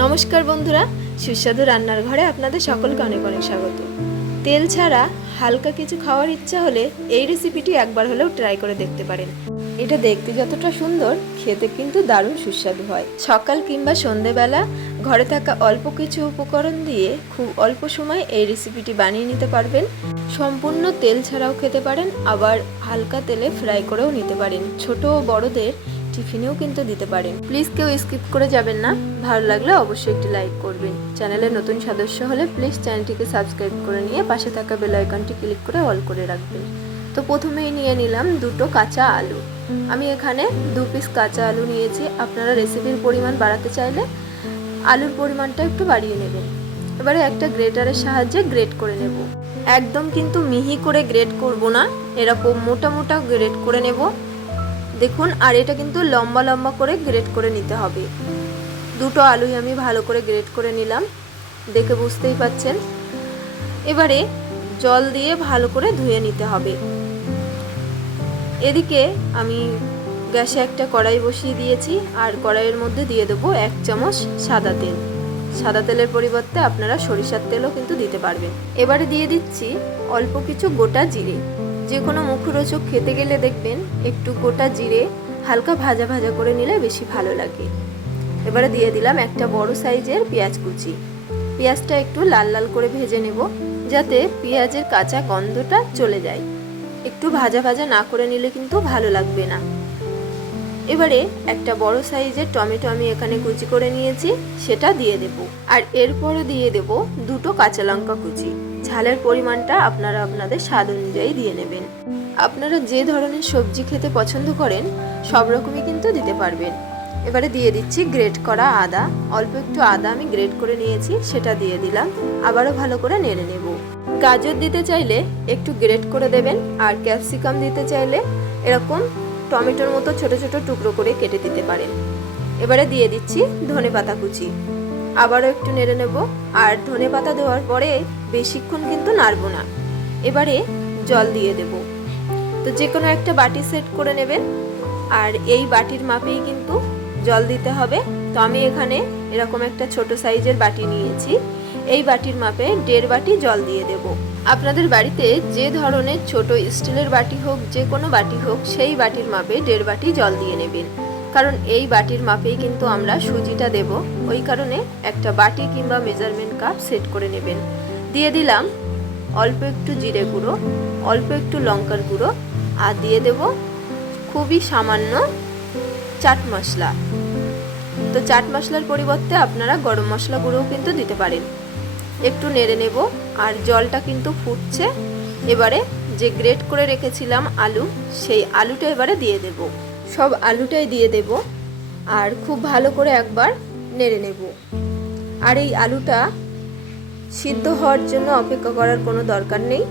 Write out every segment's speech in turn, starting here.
নমস্কার বন্ধুরা, সুস্বাদু রান্নার ঘরে আপনাদের সকলকে অনেক অনেক স্বাগত। তেল ছাড়া হালকা কিছু খাওয়ার ইচ্ছা হলে এই রেসিপিটি একবার হলেও ট্রাই করে দেখতে পারেন। এটা দেখতে যতটা সুন্দর, খেতে কিন্তু দারুণ সুস্বাদু হয়। সকাল কিংবা সন্ধেবেলা ঘরে থাকা অল্প কিছু উপকরণ দিয়ে খুব অল্প সময় এই রেসিপিটি বানিয়ে নিতে পারবেন। সম্পূর্ণ তেল ছাড়াও খেতে পারেন, আবার হালকা তেলে ফ্রাই করেও নিতে পারেন। ছোট ও বড়দের টিফিনেও কিন্তু দিতে পারেন। প্লিজ কেউ স্কিপ করে যাবেন না। ভালো লাগলে অবশ্যই একটি লাইক করবেন। চ্যানেলের নতুন সদস্য হলে প্লিজ চ্যানেলটিকে সাবস্ক্রাইব করে নিয়ে পাশে থাকা বেল আইকনটি ক্লিক করে অল করে রাখবেন। তো প্রথমেই নিয়ে নিলাম দুটো কাঁচা আলু। আমি এখানে দু পিস কাঁচা আলু নিয়েছি। আপনারা রেসিপির পরিমাণ বাড়াতে চাইলে আলুর পরিমাণটা একটু বাড়িয়ে নেবেন। এবারে একটা গ্রেটারের সাহায্যে গ্রেট করে নেব। একদম কিন্তু মিহি করে গ্রেট করব না। এরকম মোটা মোটা গ্রেট করে নেব। দেখুন, আর এটা কিন্তু লম্বা লম্বা করে গ্রেট করে নিতে হবে। দুটো আলুই আমি ভালো করে গ্রেট করে নিলাম। দেখে বুঝতেই পাচ্ছেন? এবারে জল দিয়ে ভালো করে ধুয়ে নিতে হবে। এদিকে আমি গ্যাসে একটা কড়াই বসিয়ে দিয়েছি, আর কড়াইয়ের মধ্যে দিয়ে দেবো এক চামচ সাদা তেল। সাদা তেলের পরিবর্তে আপনারা সরিষার তেলও কিন্তু দিতে পারবেন। এবারে দিয়ে দিচ্ছি অল্প কিছু গোটা জিরে। যে কোনো মুখরোচক খেতে গেলে দেখবেন একটু গোটা জিরে হালকা ভাজা ভাজা করে নিলে বেশি ভালো লাগে। এবারে দিয়ে দিলাম একটা বড় সাইজের পেঁয়াজ কুচি। পেঁয়াজটা একটু লাল লাল করে ভেজে নেব যাতে পেঁয়াজের কাঁচা গন্ধটা চলে যায়। একটু ভাজা ভাজা না করে নিলে কিন্তু ভালো লাগবে না। এবারে একটা বড় সাইজের টমেটো আমি এখানে কুচি করে নিয়েছি, সেটা দিয়ে দেব। আর এরপরে দিয়ে দেব দুটো কাঁচা লঙ্কা কুচি। ঝালের পরিমাণটা আপনারা আপনাদের স্বাদ অনুযায়ী দিয়ে নেবেন। আপনারা যে ধরনের সবজি খেতে পছন্দ করেন, সব রকমই কিন্তু দিতে পারবেন। এবারে দিয়ে দিচ্ছি গ্রেট করা আদা। অল্প একটু আদা আমি গ্রেট করে নিয়েছি, সেটা দিয়ে দিলাম। আবারও ভালো করে নেড়ে নেব। গাজর দিতে চাইলে একটু গ্রেট করে দেবেন, আর ক্যাপসিকাম দিতে চাইলে এরকম টমেটোর মতো ছোট ছোট টুকরো করে কেটে দিতে পারেন। এবারে দিয়ে দিচ্ছি ধনে পাতা কুচি। আবারও একটু নেড়ে নেব। আর ধনে পাতা দেওয়ার পরে বেশিক্ষণ কিন্তু নাড়বো না। এবারে জল দিয়ে দেব। তো যে কোনো একটা বাটি সেট করে নেবেন। আর এই বাটির মাপেই কিন্তু জল দিতে হবে। তো আমি এখানে এরকম একটা ছোট সাইজের বাটি নিয়েছি। এই বাটির মাপে দেড় বাটি জল দিয়ে দেব। আপনাদের বাড়িতে যে ধরনের ছোট স্টিলের বাটি হোক, যে কোনো বাটি হোক, সেই বাটির মাপে দেড় বাটি জল দিয়ে নেবেন। কারণ এই বাটির মাপেই কিন্তু আমরা সুজিটা দেব। ওই কারণে একটা বাটি কিংবা মেজারমেন্ট কাপ সেট করে নেবেন। দিয়ে দিলাম অল্প একটু জিরে গুঁড়ো, অল্প একটু লঙ্কার গুঁড়ো, আর দিয়ে দেব খুবই সামান্য চাট মশলা। তো চাট মশলার পরিবর্তে আপনারা গরম মশলা গুঁড়োও কিন্তু দিতে পারেন। একটু নেড়ে নেব, আর জলটা কিন্তু ফুটছে। এবারে যে গ্রেট করে রেখেছিলাম আলু, সেই আলুটা এবারে দিয়ে দেব। সব আলুটাই দিয়ে দেব আর খুব ভালো করে একবার নেড়ে নেব। আর এই আলুটা সিদ্ধ হওয়ার জন্য অপেক্ষা করার কোনো দরকার নেই,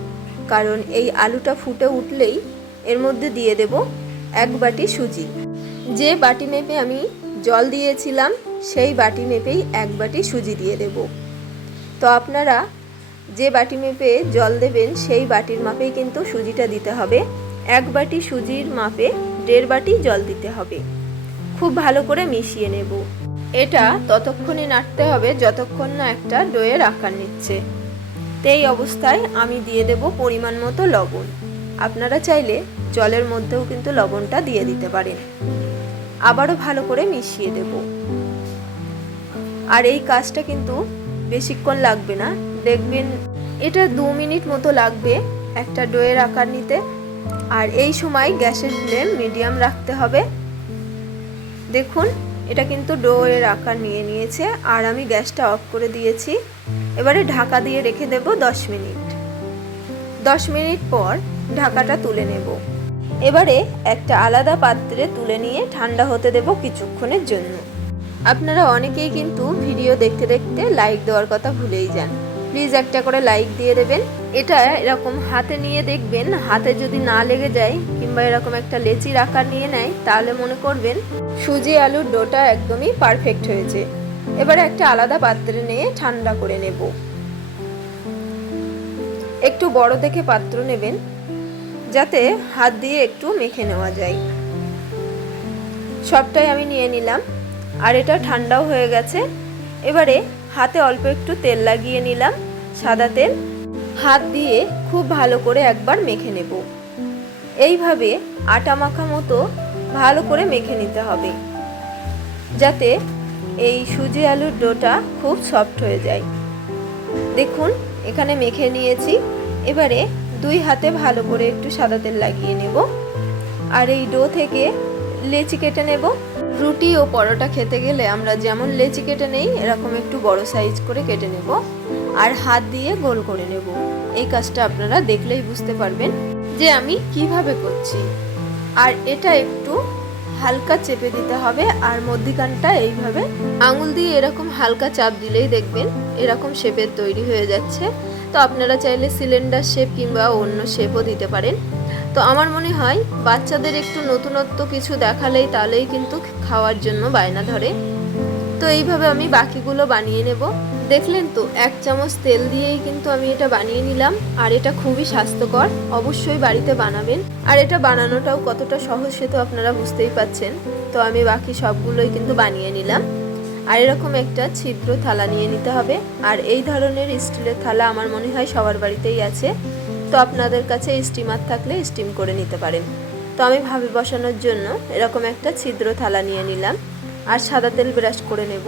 কারণ এই আলুটা ফুটে উঠলেই এর মধ্যে দিয়ে দেব এক বাটি সুজি। যে বাটি মেপে আমি জল দিয়েছিলাম, সেই বাটি মেপেই এক বাটি সুজি দিয়ে দেব। তো আপনারা যে বাটি মেপে জল দেবেন, সেই বাটির মাপেই কিন্তু সুজিটা দিতে হবে। এক বাটি সুজির মাপে দেড় বাটি জল দিতে হবে। খুব ভালো করে মিশিয়ে নেব। এটা ততক্ষণে নাড়তে হবে যতক্ষণ না একটা ডোয়ের আকার নিচ্ছে। তো এই অবস্থায় আমি দিয়ে দেব পরিমাণ মতো লবণ। আপনারা চাইলে জলের মধ্যেও কিন্তু লবণটা দিয়ে দিতে পারেন। আবারও ভালো করে মিশিয়ে দেব। আর এই কাজটা কিন্তু বেশিক্ষণ লাগবে না। দেখবেন এটা দু মিনিট মতো লাগবে একটা ডোয়ের আকার নিতে। আর এই সময় গ্যাসের ফ্লেম মিডিয়াম রাখতে হবে। দেখুন, এটা কিন্তু ডোয়ের আকার নিয়ে নিয়েছে, আর আমি গ্যাসটা অফ করে দিয়েছি। এবারে ঢাকা দিয়ে রেখে দেব দশ মিনিট। দশ মিনিট পর ঢাকাটা তুলে নেব। এবারে একটা আলাদা পাত্রে তুলে নিয়ে ঠান্ডা হতে দেব কিছুক্ষণের জন্য। আপনারা অনেকেই কিন্তু ভিডিও দেখতে দেখতে লাইক দেওয়ার কথা ভুলেই যান। প্লিজ একটা করে লাইক দিয়ে দেবেন। এটা এরকম হাতে নিয়ে দেখবেন, হাতে যদি না লেগে যায় কিংবা এরকম একটা লেচির আকার নিয়ে নেয়, তাহলে মনে করবেন সুজি আলুর ডোটা একদমই পারফেক্ট হয়েছে। এবারে একটা আলাদা পাত্রে নিয়ে ঠান্ডা করে নেব। একটু বড় দেখে পাত্র নেবেন, যাতে হাত দিয়ে একটু মেখে নেওয়া যায়। সবটাই আমি নিয়ে নিলাম, আর এটা ঠান্ডাও হয়ে গেছে। এবারে হাতে অল্প একটু তেল লাগিয়ে নিলাম সাদা তেল। হাত দিয়ে খুব ভালো করে একবার মেখে নেব। এইভাবে আটা মাখা মতো ভালো করে মেখে নিতে হবে। যাতে এই সুজি আলুর ডোটা খুব সফট হয়ে যায়। দেখুন, এখানে মেখে নিয়েছি। এবারে দুই হাতে ভালো করে একটু সাদা তেল লাগিয়ে নেব। আর এই ডো থেকে লেচি কেটে নেব। রুটি ও পরোটা খেতে গেলে আমরা যেমন লেচি কেটে নেই, এরকম একটু বড় সাইজ করে কেটে নেব আর হাত দিয়ে গোল করে নেব। এই কাজটা আপনারা দেখলেই বুঝতে পারবেন যে আমি কীভাবে করছি। আর এটা একটু হালকা চেপে দিতে হবে আর মধ্যিখানটা এইভাবে আঙুল দিয়ে এরকম হালকা চাপ দিলেই দেখবেন এরকম শেপের তৈরি হয়ে যাচ্ছে। তো আপনারা চাইলে সিলিন্ডার শেপ কিংবা অন্য শেপও দিতে পারেন। তো আমার মনে হয় বাচ্চাদের একটু নতুনত্ব কিছু দেখালেই তাহলেই কিন্তু খাওয়ার জন্য বায়না ধরে। তো এইভাবে আমি বাকিগুলো বানিয়ে নেব। দেখলেন তো, এক চামচ তেল দিয়েই কিন্তু আমি এটা বানিয়ে নিলাম, আর এটা খুবই স্বাস্থ্যকর। অবশ্যই বাড়িতে বানাবেন। আর এটা বানানোটাও কতটা সহজ সে তো আপনারা বুঝতেই পাচ্ছেন। তো আমি বাকি সবগুলোই কিন্তু বানিয়ে নিলাম। আর এরকম একটা ছিদ্র থালা নিয়ে নিতে হবে। আর এই ধরনের স্টিলের থালা আমার মনে হয় সবার বাড়িতেই আছে। তো আপনাদের কাছে স্টিমার থাকলে স্টিম করে নিতে পারেন। তো আমি ভাবে বসানোর জন্য এরকম একটা ছিদ্র থালা নিয়ে নিলাম আর সাদা তেল ব্রাশ করে নেব।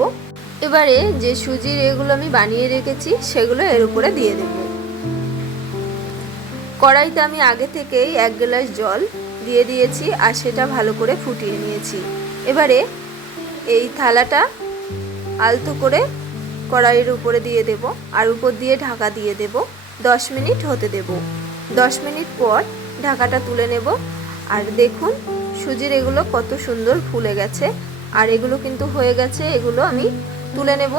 এবারে যে সুজির এগুলো আমি বানিয়ে রেখেছি সেগুলো এর উপরে দিয়ে দেব। কড়াইতে আমি আগে থেকেই এক গ্লাস জল দিয়ে দিয়েছি আর সেটা ভালো করে ফুটিয়ে নিয়েছি। এবারে এই থালাটা আলতো করে কড়াইয়ের উপরে দিয়ে দেব আর উপর দিয়ে ঢাকা দিয়ে দেব। দশ মিনিট হতে দেব। দশ মিনিট পর ঢাকাটা তুলে নেব। আর দেখুন, সুজির এগুলো কত সুন্দর ফুলে গেছে। আর এগুলো কিন্তু হয়ে গেছে, এগুলো আমি তুলে নেব।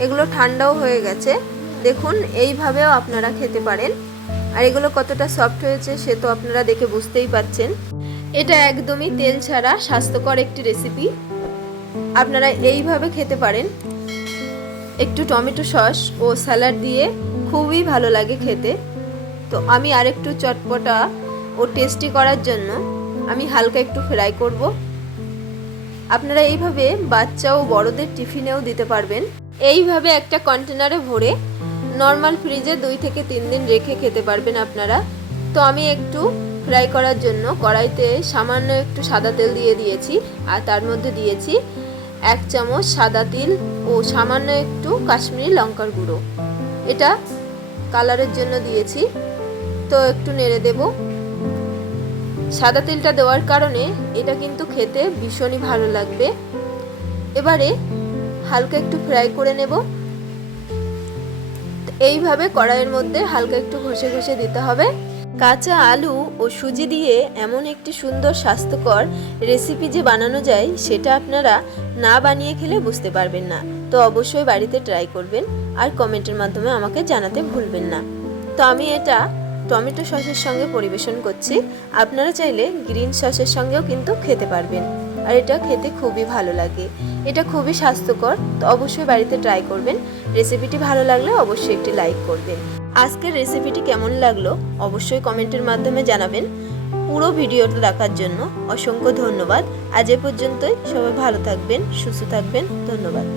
এগুলো ঠান্ডাও হয়ে গেছে। দেখুন, এইভাবেও আপনারা খেতে পারেন। আর এগুলো কতটা সফট হয়েছে, সে তো আপনারা দেখে বুঝতেই পাচ্ছেন। এটা একদমই তেল ছাড়া স্বাস্থ্যকর একটি রেসিপি আপনারা এইভাবে খেতে পারেন। একটু টমেটো সস ও স্যালাড দিয়ে খুবই ভালো লাগে খেতে। তো আমি আরেকটু চটপটা ও টেস্টি করার জন্য আমি হালকা একটু ফ্রাই করব। আপনারা এইভাবে বাচ্চা ও বড়দের টিফিনেও দিতে পারবেন। এইভাবে একটা কন্টেনারে ভরে নর্মাল ফ্রিজে দুই থেকে তিন দিন রেখে খেতে পারবেন আপনারা। তো আমি একটু ফ্রাই করার জন্য কড়াইতে সামান্য একটু সাদা তেল দিয়ে দিয়েছি আর তার মধ্যে দিয়েছি এক চামচ সাদা তিল ও সামান্য একটু কাশ্মীরি লঙ্কার গুঁড়ো। এটা কালারের জন্য দিয়েছি। তো একটু নেড়ে দেব। সাদা তেলটা দেওয়ার কারণে এটা কিন্তু খেতে ভীষণই ভালো লাগবে। এবারে হালকা একটু ফ্রাই করে নেব। এইভাবে কড়াইয়ের মধ্যে হালকা একটু ঘষে ঘষে দিতে হবে। কাঁচা আলু ও সুজি দিয়ে এমন একটি সুন্দর স্বাস্থ্যকর রেসিপি যে বানানো যায়, সেটা আপনারা না বানিয়ে খেলে বুঝতে পারবেন না। তো অবশ্যই বাড়িতে ট্রাই করবেন আর কমেন্টের মাধ্যমে আমাকে জানাতে ভুলবেন না। তো আমি এটা টমেটো সসের সঙ্গে পরিবেশন করছি। আপনারা চাইলে গ্রিন সসের সঙ্গেও কিন্তু খেতে পারবেন। আর এটা খেতে খুবই ভালো লাগে। এটা খুবই স্বাস্থ্যকর, তো অবশ্যই বাড়িতে ট্রাই করবেন। রেসিপিটি ভালো লাগলে অবশ্যই একটি লাইক করবেন। আজকের রেসিপিটি কেমন লাগল অবশ্যই কমেন্টের মাধ্যমে জানাবেন। পুরো ভিডিওটা দেখার জন্য অসংখ্য ধন্যবাদ। আজ এ পর্যন্তই। সবাই ভালো থাকবেন, সুস্থ থাকবেন। ধন্যবাদ।